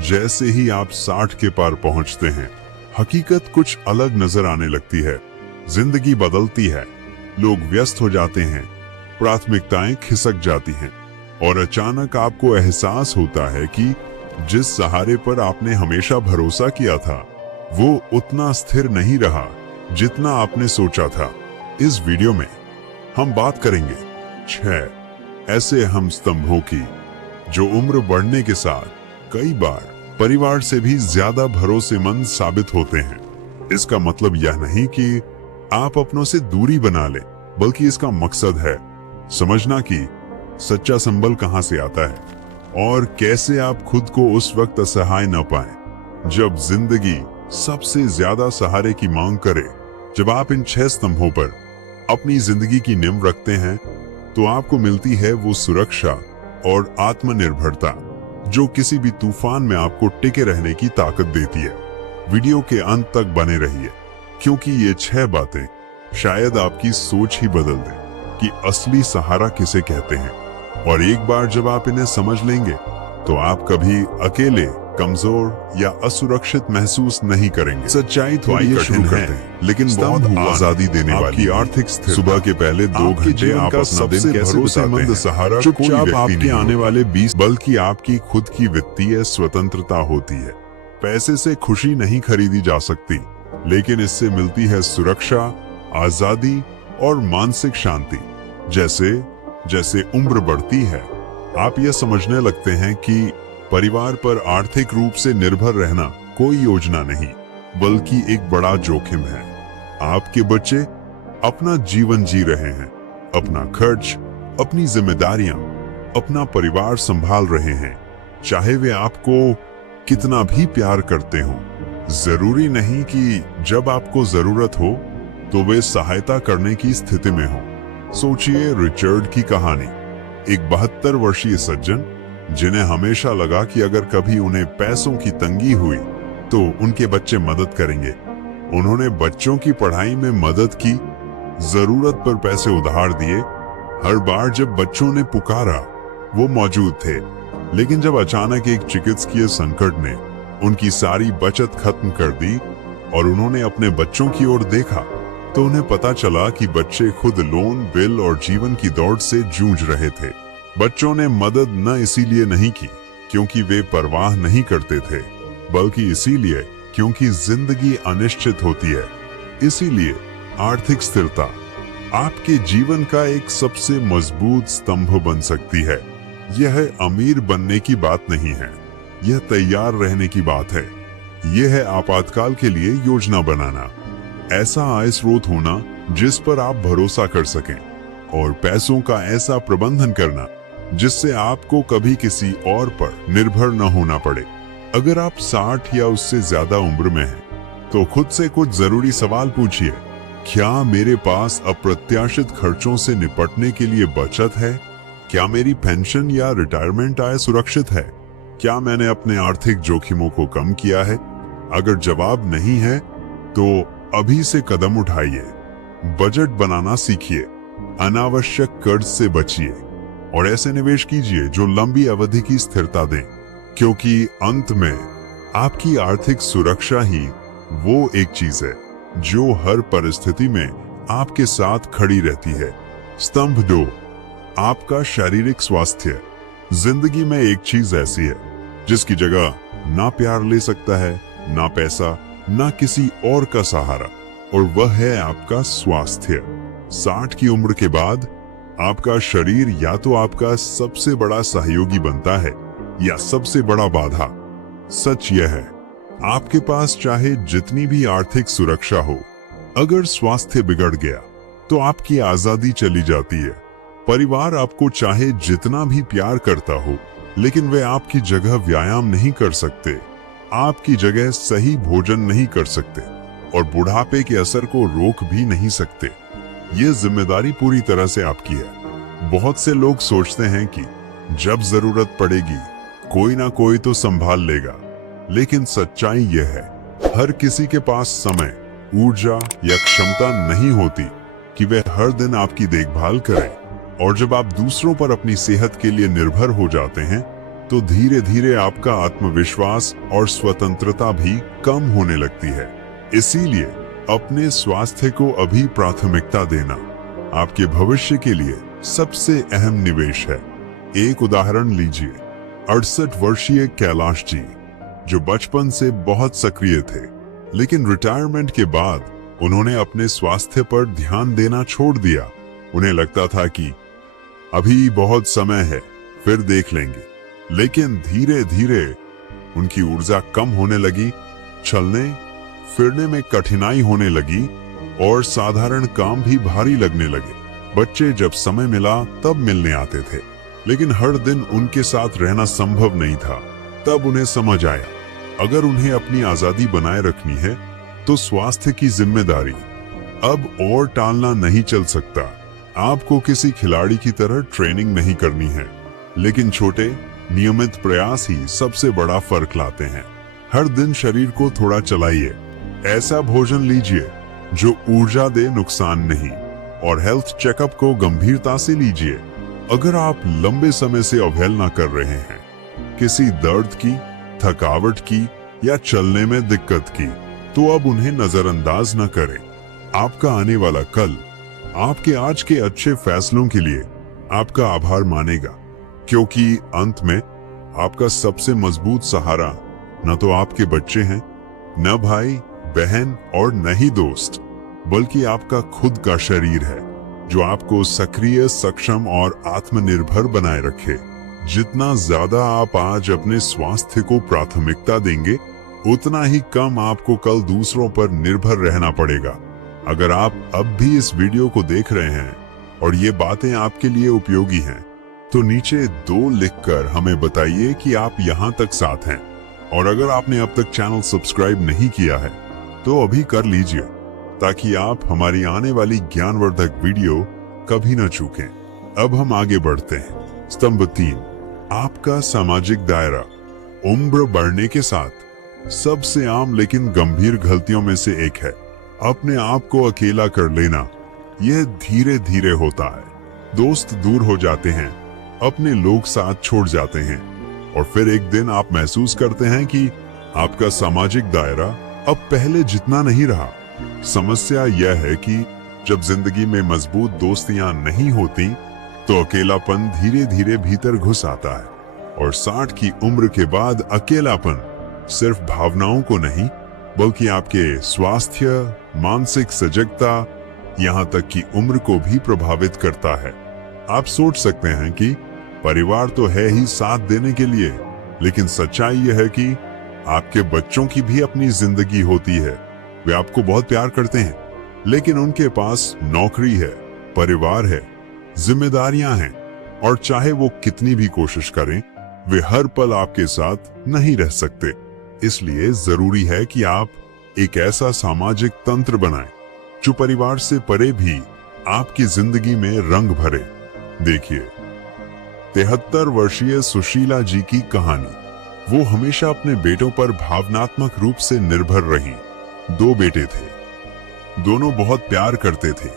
जैसे ही आप 60 के पार पहुंचते हैं, हकीकत कुछ अलग नजर आने लगती है। जिंदगी बदलती है, लोग व्यस्त हो जाते हैं, प्राथमिकताएं खिसक जाती हैं और अचानक आपको एहसास होता है कि जिस सहारे पर आपने हमेशा भरोसा किया था वो उतना स्थिर नहीं रहा जितना आपने सोचा था। इस वीडियो में हम बात करेंगे 6 ऐसे हम स्तंभों की जो उम्र बढ़ने के साथ कई बार परिवार से भी ज्यादा भरोसेमंद साबित होते हैं। इसका मतलब यह नहीं कि आप अपनों से दूरी बना लें, बल्कि इसका मकसद है समझना कि सच्चा संबल कहां से आता है और कैसे आप खुद को उस वक्त असहाय न पाएं जब जिंदगी सबसे ज्यादा सहारे की मांग करे। जब आप इन 6 स्तंभों पर अपनी जिंदगी की नींव रखते हैं तो आपको मिलती है वो सुरक्षा और आत्मनिर्भरता जो किसी भी तूफान में आपको टिके रहने की ताकत देती है। वीडियो के अंत तक बने रहिए, क्योंकि ये 6 बातें शायद आपकी सोच ही बदल दें कि असली सहारा किसे कहते हैं। और एक बार जब आप इन्हें समझ लेंगे तो आप कभी अकेले, कमजोर या असुरक्षित महसूस नहीं करेंगे। सच्चाई तो आइए शुरू करते हैं, लेकिन बहुत आजादी देने वाली आर्थिक स्थिरता। सुबह के पहले 2 घंटे आप अपना दिन कैसे भरोसेमंद सहारा चुपचाप आपके आने वाले 20, बल्कि आपकी खुद की वित्तीय स्वतंत्रता होती है। पैसे से खुशी नहीं खरीदी जा सकती, लेकिन इससे मिलती है सुरक्षा, आजादी और मानसिक शांति। जैसे जैसे उम्र बढ़ती है, आप यह समझने लगते हैं कि परिवार पर आर्थिक रूप से निर्भर रहना कोई योजना नहीं, बल्कि एक बड़ा जोखिम है। आपके बच्चे अपना जीवन जी रहे हैं, अपना खर्च, अपनी जिम्मेदारियां, अपना परिवार संभाल रहे हैं, चाहे वे आपको कितना भी प्यार करते हो। जरूरी नहीं कि जब आपको जरूरत हो तो वे सहायता करने की स्थिति में हो। सोचिए रिचर्ड की कहानी। एक 72 वर्षीय सज्जन जिन्हें हमेशा लगा कि अगर कभी उन्हें पैसों की तंगी हुई तो उनके बच्चे मदद करेंगे। उन्होंने बच्चों की पढ़ाई में मदद की, जरूरत पर पैसे उधार दिए। हर बार जब बच्चों ने पुकारा वो मौजूद थे। लेकिन जब अचानक एक चिकित्सकीय संकट ने उनकी सारी बचत खत्म कर दी और उन्होंने अपने बच्चों की ओर देखा तो उन्हें पता चला कि बच्चे खुद लोन, बिल और जीवन की दौड़ से जूझ रहे थे। बच्चों ने मदद न इसीलिए नहीं की क्योंकि वे परवाह नहीं करते थे, बल्कि इसीलिए क्योंकि जिंदगी अनिश्चित होती है। इसीलिए आर्थिक स्थिरता आपके जीवन का एक सबसे मजबूत स्तंभ बन सकती है। यह अमीर बनने की बात नहीं है, यह तैयार रहने की बात है। यह है आपातकाल के लिए योजना बनाना, ऐसा आय स्रोत होना जिस पर आप भरोसा कर सकें, और पैसों का ऐसा प्रबंधन करना जिससे आपको कभी किसी और पर निर्भर न होना पड़े। अगर आप 60 या उससे ज्यादा उम्र में हैं, तो खुद से कुछ जरूरी सवाल पूछिए। क्या मेरे पास अप्रत्याशित खर्चों से निपटने के लिए बचत है? क्या मेरी पेंशन या रिटायरमेंट आय सुरक्षित है? क्या मैंने अपने आर्थिक जोखिमों को कम किया है? अगर जवाब नहीं है तो अभी से कदम उठाइए। बजट बनाना सीखिए, अनावश्यक कर्ज से बचिए और ऐसे निवेश कीजिए जो लंबी अवधि की स्थिरता दें, क्योंकि अंत में आपकी आर्थिक सुरक्षा ही वो एक चीज है जो हर परिस्थिति में आपके साथ खड़ी रहती है। स्तंभ 2, आपका शारीरिक स्वास्थ्य। जिंदगी में एक चीज ऐसी है जिसकी जगह ना प्यार ले सकता है, ना पैसा, ना किसी और का सहारा, और वह है आपका स्वास्थ्य। 60 की उम्र के बाद आपका शरीर या तो आपका सबसे बड़ा सहयोगी बनता है या सबसे बड़ा बाधा। सच यह है, आपके पास चाहे जितनी भी आर्थिक सुरक्षा हो, अगर स्वास्थ्य बिगड़ गया तो आपकी आजादी चली जाती है। परिवार आपको चाहे जितना भी प्यार करता हो, लेकिन वे आपकी जगह व्यायाम नहीं कर सकते, आपकी जगह सही भोजन नहीं कर सकते और बुढ़ापे के असर को रोक भी नहीं सकते। ये जिम्मेदारी पूरी तरह से आपकी है। बहुत से लोग सोचते हैं कि जब जरूरत पड़ेगी कोई ना कोई तो संभाल लेगा, लेकिन सच्चाई यह है, हर किसी के पास समय, ऊर्जा या क्षमता नहीं होती कि वे हर दिन आपकी देखभाल करें। और जब आप दूसरों पर अपनी सेहत के लिए निर्भर हो जाते हैं तो धीरे धीरे आपका आत्मविश्वास और स्वतंत्रता भी कम होने लगती है। इसीलिए अपने स्वास्थ्य को अभी प्राथमिकता देना आपके भविष्य के लिए सबसे अहम निवेश है। एक उदाहरण लीजिए, 68 वर्षीय कैलाश जी, जो बचपन से बहुत सक्रिय थे, लेकिन रिटायरमेंट के बाद उन्होंने अपने स्वास्थ्य पर ध्यान देना छोड़ दिया। उन्हें लगता था कि अभी बहुत समय है, फिर देख लेंगे। लेकिन धीरे धीरे उनकी ऊर्जा कम होने लगी, चलने फिरने में कठिनाई होने लगी और साधारण काम भी भारी लगने लगे। बच्चे जब समय मिला तब मिलने आते थे, लेकिन हर दिन उनके साथ रहना संभव नहीं था। तब उन्हें समझ आया, अगर उन्हें अपनी आजादी बनाए रखनी है तो स्वास्थ्य की जिम्मेदारी अब और टालना नहीं चल सकता। आपको किसी खिलाड़ी की तरह ट्रेनिंग नहीं करनी है, लेकिन छोटे नियमित प्रयास ही सबसे बड़ा फर्क लाते हैं। हर दिन शरीर को थोड़ा चलाइए, ऐसा भोजन लीजिए जो ऊर्जा दे, नुकसान नहीं, और हेल्थ चेकअप को गंभीरता से लीजिए। अगर आप लंबे समय से अवहेलना कर रहे हैं, किसी दर्द की, थकावट की या चलने में दिक्कत की, तो अब उन्हें नजरअंदाज न करें। आपका आने वाला कल आपके आज के अच्छे फैसलों के लिए आपका आभार मानेगा, क्योंकि अंत में आपका सबसे मजबूत सहारा न तो आपके बच्चे हैं, न भाई बहन और न ही दोस्त, बल्कि आपका खुद का शरीर है, जो आपको सक्रिय, सक्षम और आत्मनिर्भर बनाए रखे। जितना ज्यादा आप आज अपने स्वास्थ्य को प्राथमिकता देंगे, उतना ही कम आपको कल दूसरों पर निर्भर रहना पड़ेगा। अगर आप अब भी इस वीडियो को देख रहे हैं और ये बातें आपके लिए उपयोगी हैं, तो नीचे 2 लिखकर हमें बताइए कि आप यहाँ तक साथ हैं। और अगर आपने अब तक चैनल सब्सक्राइब नहीं किया है तो अभी कर लीजिए, ताकि आप हमारी आने वाली ज्ञानवर्धक वीडियो कभी न चूकें। अब हम आगे बढ़ते हैं। स्तंभ 3, आपका सामाजिक दायरा। उम्र बढ़ने के साथ सबसे आम लेकिन गंभीर गलतियों में से एक है अपने आप को अकेला कर लेना। यह धीरे धीरे होता है। दोस्त दूर हो जाते हैं, अपने लोग साथ छोड़ जाते हैं, और फिर एक दिन आप महसूस करते हैं कि आपका सामाजिक दायरा अब पहले जितना नहीं रहा। समस्या यह है कि जब जिंदगी में मजबूत दोस्तियां नहीं होती, तो अकेलापन धीरे धीरे भीतर घुस आता है। और 60 की उम्र के बाद अकेलापन सिर्फ भावनाओं को नहीं, बल्कि आपके स्वास्थ्य, मानसिक सजगता, यहाँ तक कि उम्र को भी प्रभावित करता है। आप सोच सकते हैं कि परिवार तो है ही साथ देने के लिए, लेकिन सच्चाई यह है कि आपके बच्चों की भी अपनी जिंदगी होती है। वे आपको बहुत प्यार करते हैं, लेकिन उनके पास नौकरी है, परिवार है, जिम्मेदारियां हैं, और चाहे वो कितनी भी कोशिश करें, वे हर पल आपके साथ नहीं रह सकते। इसलिए जरूरी है कि आप एक ऐसा सामाजिक तंत्र बनाएं जो परिवार से परे भी आपकी जिंदगी में रंग भरे। देखिए, 73 वर्षीय सुशीला जी की कहानी। वो हमेशा अपने बेटों पर भावनात्मक रूप से निर्भर रही। 2 बेटे थे, दोनों बहुत प्यार करते थे,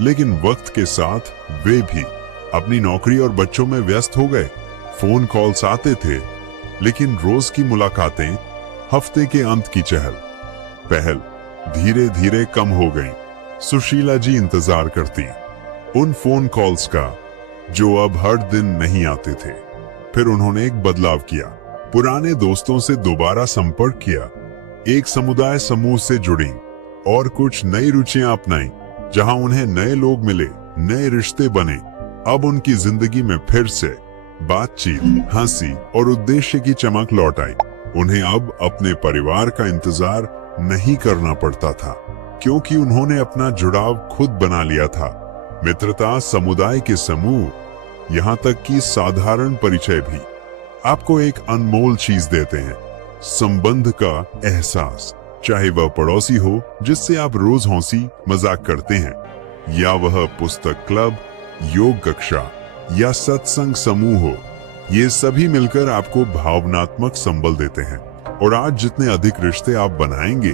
लेकिन वक्त के साथ वे भी अपनी नौकरी और बच्चों में व्यस्त हो गए। फोन कॉल्स आते थे, लेकिन रोज की मुलाकातें, हफ्ते के अंत की चहल पहल धीरे धीरे कम हो गईं। सुशीला जी इंतजार करती उन फोन कॉल्स का जो अब हर दिन नहीं आते थे। फिर उन्होंने एक बदलाव किया, पुराने दोस्तों से दोबारा संपर्क किया, एक समुदाय समूह से जुड़ी और कुछ नई रुचियां अपनाई। जहां उन्हें नए लोग मिले, नए रिश्ते बने। अब उनकी जिंदगी में फिर से बातचीत, हंसी और उद्देश्य की चमक लौट आई। उन्हें अब अपने परिवार का इंतजार नहीं करना पड़ता था, क्योंकि उन्होंने अपना जुड़ाव खुद बना लिया था। मित्रता, समुदाय के समूह, यहाँ तक कि साधारण परिचय भी आपको एक अनमोल चीज देते हैं, संबंध का एहसास। चाहे वह पड़ोसी हो जिससे आप रोज हंसी मजाक करते हैं, या वह पुस्तक क्लब, योग कक्षा या सत्संग समूह हो, ये सभी मिलकर आपको भावनात्मक संबल देते हैं। और आज जितने अधिक रिश्ते आप बनाएंगे,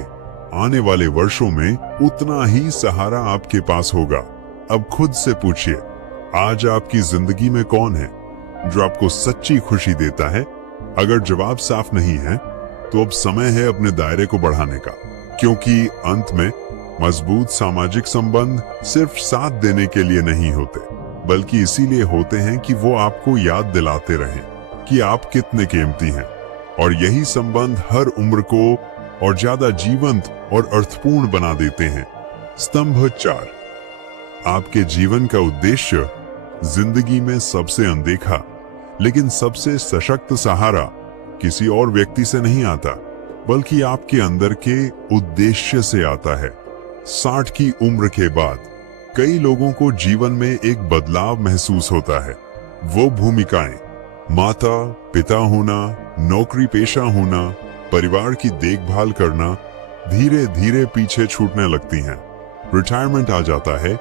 आने वाले वर्षों में उतना ही सहारा आपके पास होगा। अब खुद से पूछिए, आज आपकी जिंदगी में कौन है जो आपको सच्ची खुशी देता है? अगर जवाब साफ नहीं है, तो अब समय है अपने दायरे को बढ़ाने का, क्योंकि अंत में मजबूत सामाजिक संबंध सिर्फ साथ देने के लिए नहीं होते, बल्कि इसीलिए होते हैं कि वो आपको याद दिलाते रहें कि आप कितने कीमती हैं। और यही संबंध हर उम्र को और ज्यादा जीवंत और अर्थपूर्ण बना देते हैं। स्तंभ 4। आपके जीवन का उद्देश्य जिंदगी में सबसे अनदेखा लेकिन सबसे सशक्त सहारा किसी और व्यक्ति से नहीं आता, बल्कि आपके अंदर के उद्देश्य से आता है। 60 की उम्र के बाद कई लोगों को जीवन में एक बदलाव महसूस होता है। वो भूमिकाएं, माता पिता होना, नौकरी पेशा होना, परिवार की देखभाल करना धीरे धीरे पीछे छूटने लगती हैं। रिटायरमेंट आ जाता है,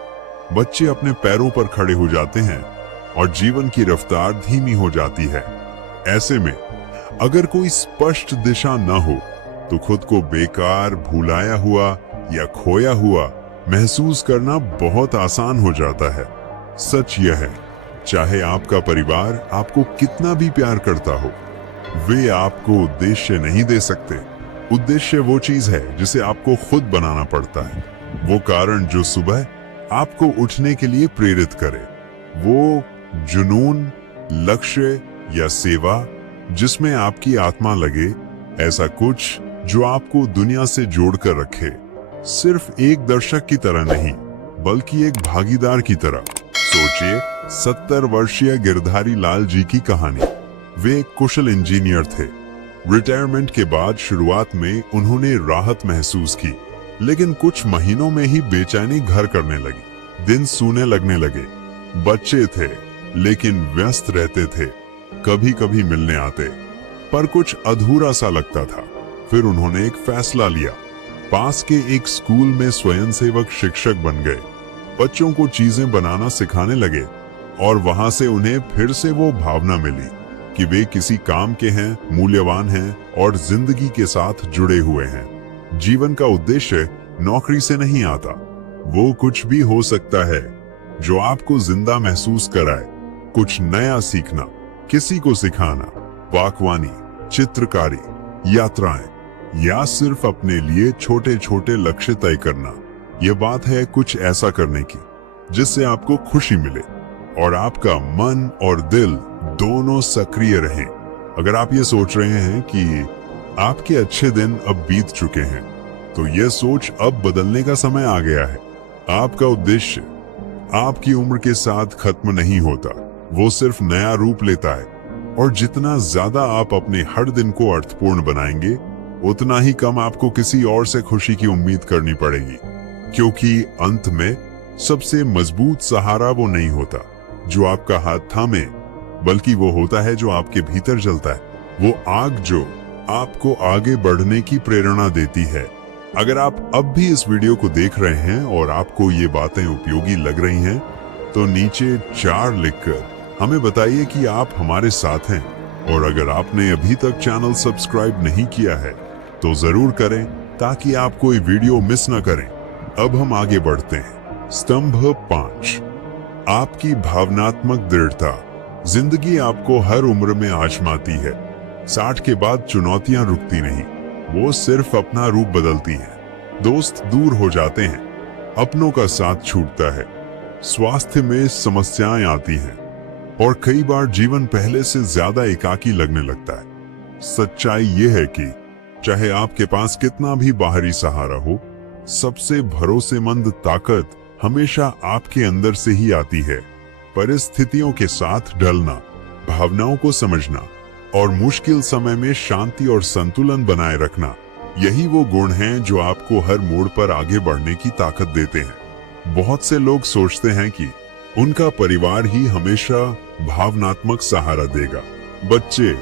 बच्चे अपने पैरों पर खड़े हो जाते हैं और जीवन की रफ्तार धीमी हो जाती है। ऐसे में अगर कोई स्पष्ट दिशा न हो तो खुद को बेकार, भुलाया हुआ या खोया हुआ महसूस करना बहुत आसान हो जाता है। सच यह है, चाहे आपका परिवार आपको कितना भी प्यार करता हो, वे आपको उद्देश्य नहीं दे सकते। उद्देश्य वो चीज है जिसे आपको खुद बनाना पड़ता है। वो कारण जो सुबह आपको उठने के लिए प्रेरित करे, वो जुनून, लक्ष्य या सेवा जिसमें आपकी आत्मा लगे, ऐसा कुछ जो आपको दुनिया से जोड़कर रखे। सिर्फ एक दर्शक की तरह नहीं, बल्कि एक भागीदार की तरह। सोचिए 70 वर्षीय गिरधारी लाल जी की कहानी। वे एक कुशल इंजीनियर थे। रिटायरमेंट के बाद शुरुआत में उन्होंने राहत महसूस की, लेकिन कुछ महीनों में ही बेचैनी घर करने लगी। दिन सूने लगने लगे। बच्चे थे लेकिन व्यस्त रहते थे, कभी कभी मिलने आते, पर कुछ अधूरा सा लगता था। फिर उन्होंने एक फैसला लिया। पास के एक स्कूल में स्वयंसेवक शिक्षक बन गए। बच्चों को चीजें बनाना सिखाने लगे और वहां से उन्हें फिर से वो भावना मिली कि वे किसी काम के हैं, मूल्यवान हैं और जिंदगी के साथ जुड़े हुए हैं। जीवन का उद्देश्य नौकरी से नहीं आता। वो कुछ भी हो सकता है जो आपको जिंदा महसूस कराए। कुछ नया सीखना, किसी को सिखाना, बागवानी, चित्रकारी, यात्राएं, या सिर्फ अपने लिए छोटे छोटे लक्ष्य तय करना। यह बात है कुछ ऐसा करने की जिससे आपको खुशी मिले और आपका मन और दिल दोनों सक्रिय रहें। अगर आप ये सोच रहे हैं कि आपके अच्छे दिन अब बीत चुके हैं, तो यह सोच अब बदलने का समय आ गया है। आपका उद्देश्य आपकी उम्र के साथ खत्म नहीं होता, वो सिर्फ नया रूप लेता है। और जितना ज्यादा आप अपने हर दिन को अर्थपूर्ण बनाएंगे, उतना ही कम आपको किसी और से खुशी की उम्मीद करनी पड़ेगी। क्योंकि अंत में सबसे मजबूत सहारा वो नहीं होता जो आपका हाथ थामे, बल्कि वो होता है जो आपके भीतर जलता है। वो आग जो आपको आगे बढ़ने की प्रेरणा देती है। अगर आप अब भी इस वीडियो को देख रहे हैं और आपको ये बातें उपयोगी लग रही हैं, तो नीचे 4 लिखकर हमें बताइए कि आप हमारे साथ हैं। और अगर आपने अभी तक चैनल सब्सक्राइब नहीं किया है, तो जरूर करें ताकि आप कोई वीडियो मिस न करें। अब हम आगे बढ़ते हैं। स्तंभ 5। आपकी भावनात्मक दृढ़ता। जिंदगी आपको हर उम्र में आजमाती है। 60 के बाद चुनौतियां रुकती नहीं, वो सिर्फ अपना रूप बदलती हैं। दोस्त दूर हो जाते हैं, अपनों का साथ छूटता है, स्वास्थ्य में समस्याएं आती हैं और कई बार जीवन पहले से ज्यादा एकाकी लगने लगता है। सच्चाई ये है कि चाहे आपके पास कितना भी बाहरी सहारा हो, सबसे भरोसेमंद ताकत हमेशा आपके अंदर से ही आती है। परिस्थितियों के साथ ढलना, भावनाओं को समझना और मुश्किल समय में शांति और संतुलन बनाए रखना, यही वो गुण हैं जो आपको हर मोड़ पर आगे बढ़ने की ताकत देते हैं। बहुत से लोग सोचते हैं कि उनका परिवार ही हमेशा भावनात्मक सहारा देगा, बच्चे,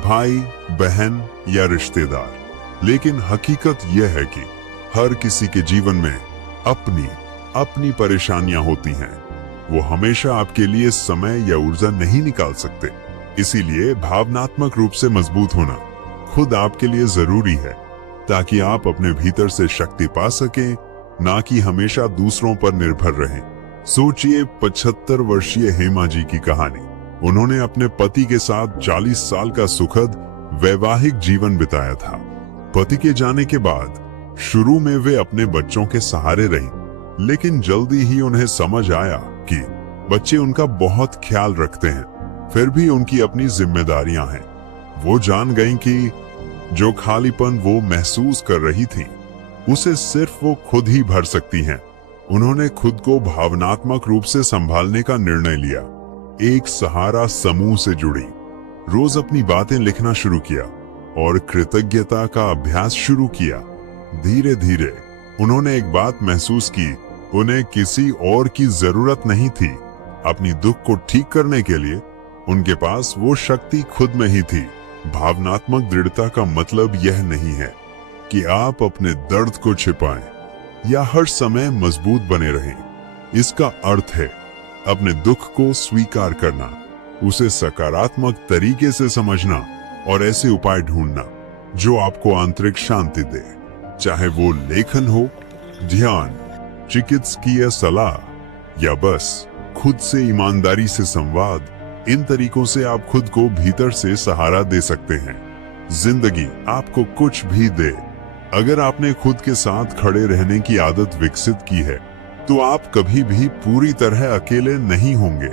भाई, बहन या रिश्तेदार। लेकिन हकीकत यह है कि हर किसी के जीवन में अपनी परेशानियां होती हैं। वो हमेशा आपके लिए समय या ऊर्जा नहीं निकाल सकते। इसीलिए भावनात्मक रूप से मजबूत होना खुद आपके लिए जरूरी है, ताकि आप अपने भीतर से शक्ति पा सकें, ना कि हमेशा दूसरों पर निर्भर रहें। सोचिए 75 वर्षीय हेमा जी की कहानी। उन्होंने अपने पति के साथ 40 साल का सुखद वैवाहिक जीवन बिताया था। पति के जाने के बाद शुरू में वे अपने बच्चों के सहारे रहीं, लेकिन जल्दी ही उन्हें समझ आया कि बच्चे उनका बहुत ख्याल रखते हैं। फिर भी उनकी अपनी जिम्मेदारियां हैं। वो जान गईं कि जो खालीपन वो महसूस कर रही थी, उसे सिर्फ वो खुद ही भर सकती हैं। उन्होंने खुद को भावनात्मक रूप से संभालने का निर्णय लिया। एक सहारा समूह से जुड़ी, रोज अपनी बातें लिखना शुरू किया और कृतज्ञता का अभ्यास शुरू किया। धीरे धीरे उन्होंने एक बात महसूस की, उन्हें किसी और की जरूरत नहीं थी। अपनी दुख को ठीक करने के लिए उनके पास वो शक्ति खुद में ही थी। भावनात्मक दृढ़ता का मतलब यह नहीं है कि आप अपने दर्द को छिपाएं या हर समय मजबूत बने रहें। इसका अर्थ है अपने दुख को स्वीकार करना, उसे सकारात्मक तरीके से समझना और ऐसे उपाय ढूंढना जो आपको आंतरिक शांति दे। चाहे वो लेखन हो, ध्यान, चिकित्सकीय सलाह या बस खुद से ईमानदारी से संवाद, इन तरीकों से आप खुद को भीतर से सहारा दे सकते हैं। जिंदगी आपको कुछ भी दे, अगर आपने खुद के साथ खड़े रहने की आदत विकसित की है तो आप कभी भी पूरी तरह अकेले नहीं होंगे।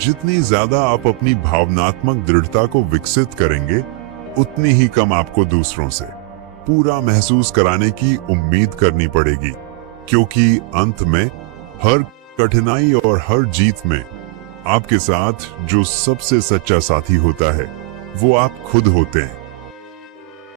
जितनी ज्यादा आप अपनी भावनात्मक दृढ़ता को विकसित करेंगे, उतनी ही कम आपको दूसरों से पूरा महसूस कराने की उम्मीद करनी पड़ेगी, क्योंकि अंत में हर कठिनाई और हर जीत में आपके साथ जो सबसे सच्चा साथी होता है वो आप खुद होते हैं।